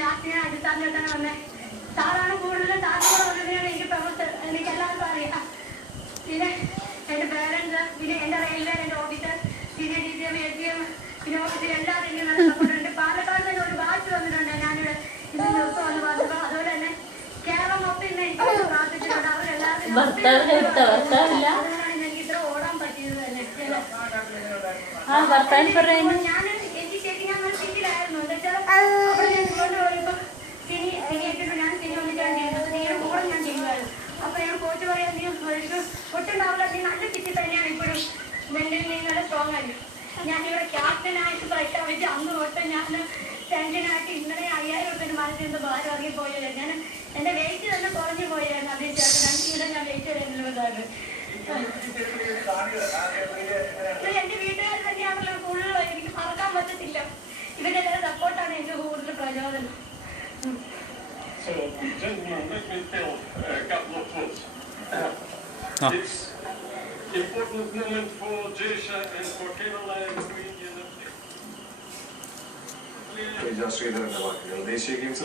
Last ഞാൻ അടിസ്ഥാനത്തിലാണ് വന്നത്. സാറാണ് കൂടുതലും സാറിനോട് വന്നതിനാണ് എനിക്ക് എല്ലാവർക്കും അറിയാം. പിന്നെ എൻ്റെ പേരൻസ്, പിന്നെ എൻ്റെ റെയിൽവേ, എൻ്റെ ഓഫീസർ, പിന്നെ DCM, ACM, പിന്നെ ഓഫീസിൽ എല്ലാവരും എനിക്ക് നല്ല സപ്പോർട്ടുണ്ട്. പാലക്കാട് തന്നെ ഒരു ബാച്ച് വന്നിട്ടുണ്ട് ഞാനിവിടെ ഇത് ദിവസം വന്ന് പറഞ്ഞപ്പോൾ. അതുപോലെ തന്നെ കേരളം മൊത്തം ഇന്ന് എനിക്ക് പ്രാർത്ഥിച്ചിട്ടുണ്ട്. അവരെല്ലാവരും എനിക്ക് ഇത്ര ഓടാൻ പറ്റിയത് തന്നെ. ഞാൻ എനിക്ക് ശരിക്കും ഞാൻ സിനിയിലായിരുന്നു. എന്താ വെച്ചാൽ അവിടെ ഞാൻ ഇങ്ങോട്ട് പോയപ്പോൾ സിനി കേട്ടിട്ട് ഞാൻ സിനി വന്നിട്ടാണ് ചെയ്യുന്നത്. നീയും കൂടെ ഞാൻ ചെയ്യുമായിരുന്നു. അപ്പോൾ ഞാൻ കോച്ച് പറയാൻ നീ ഒട്ടുണ്ടാവില്ല, നീ നല്ല സിറ്റി തന്നെയാണ് ഇപ്പോഴും. മെന്റലി നിങ്ങൾ സ്ട്രോങ് ആയി. ഞാനിവിടെ ക്യാപ്റ്റനായിട്ട് പ്രഖ്യാപിച്ച് അന്ന് തൊട്ട് ഞാൻ ടെൻഷനായിട്ട് ഇന്നലെ 5000 രൂപ മനസ്സിൽ നിന്ന് ഭാരം ഇറങ്ങിപ്പോയില്ല. ഞാൻ എൻ്റെ വെയിറ്റ് തന്നെ കുറഞ്ഞു പോയായിരുന്നു. അതേ ചേർത്ത് 2 കിലോ ഞാൻ വെയിറ്റ് വരുന്നുള്ളതാണ്. എൻ്റെ വീട്ടുകാർ തന്നെയാണല്ലോ ഫുള്ള്. എനിക്ക് മറക്കാൻ പറ്റത്തില്ല. ഇവരുടെ എല്ലാവരും സപ്പോർട്ടാണ് എനിക്ക് കൂടുതൽ പ്രചോദനം. It's important moment for Jaysha and for Kerala and for India. Sridharan ദേശീയ ഗെയിംസ്